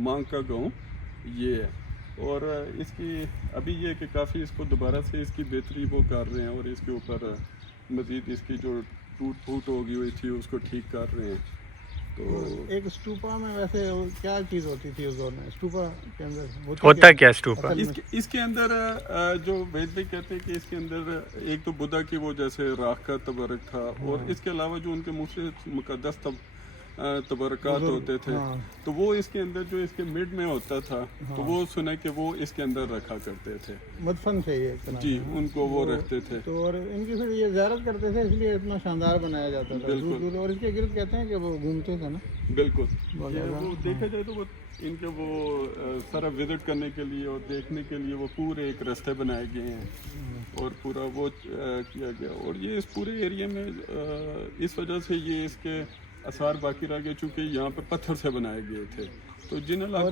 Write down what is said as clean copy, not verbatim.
مانگ کا گاؤں یہ ہے، اور اس کی ابھی یہ کہ کافی اس کو دوبارہ سے اس کی بہتری وہ کر رہے ہیں، اور اس کے اوپر مزید اس کی جو ٹوٹ پھوٹ ہوگی ہوئی تھی اس کو ٹھیک کر رہے ہیں۔ تو ایک اسٹوپا میں ویسے کیا چیز ہوتی تھی اس دور میں؟ اسٹوپا کے اندر ہوتا کیا اسٹوپا؟ اس کے اندر جو وید بھائی کہتے ہیں کہ اس کے اندر ایک تو بدھا کی وہ جیسے راکھ کا تبرک تھا، اور اس کے علاوہ جو ان کے منہ سے مقدس تبرکات ہوتے تھے، تو وہ اس کے اندر جو اس کے مڈ میں ہوتا تھا، تو وہ سنے کہ وہ اس کے اندر رکھا کرتے تھے، مدفن سے یہ جی ان کو وہ رکھتے تھے۔ تو اور ان کی پھر یہ زیارت کرتے تھے، اس لیے اتنا شاندار بنایا جاتا تھا دور دور، اور اس کے گرد کہتے ہیں کہ وہ گھومتے تھے نا۔ بالکل، وہ دیکھا جائے تو وہ ان کے وہ سارا وزٹ کرنے کے لیے اور دیکھنے کے لیے وہ پورے ایک راستے بنائے گئے ہیں، اور پورا وہ کیا گیا، اور یہ اس پورے ایریا میں اس وجہ سے یہ اس کے آثار باقی رہ گئے چونکہ یہاں پہ پتھر سے بنائے گئے تھے، تو جن علاقوں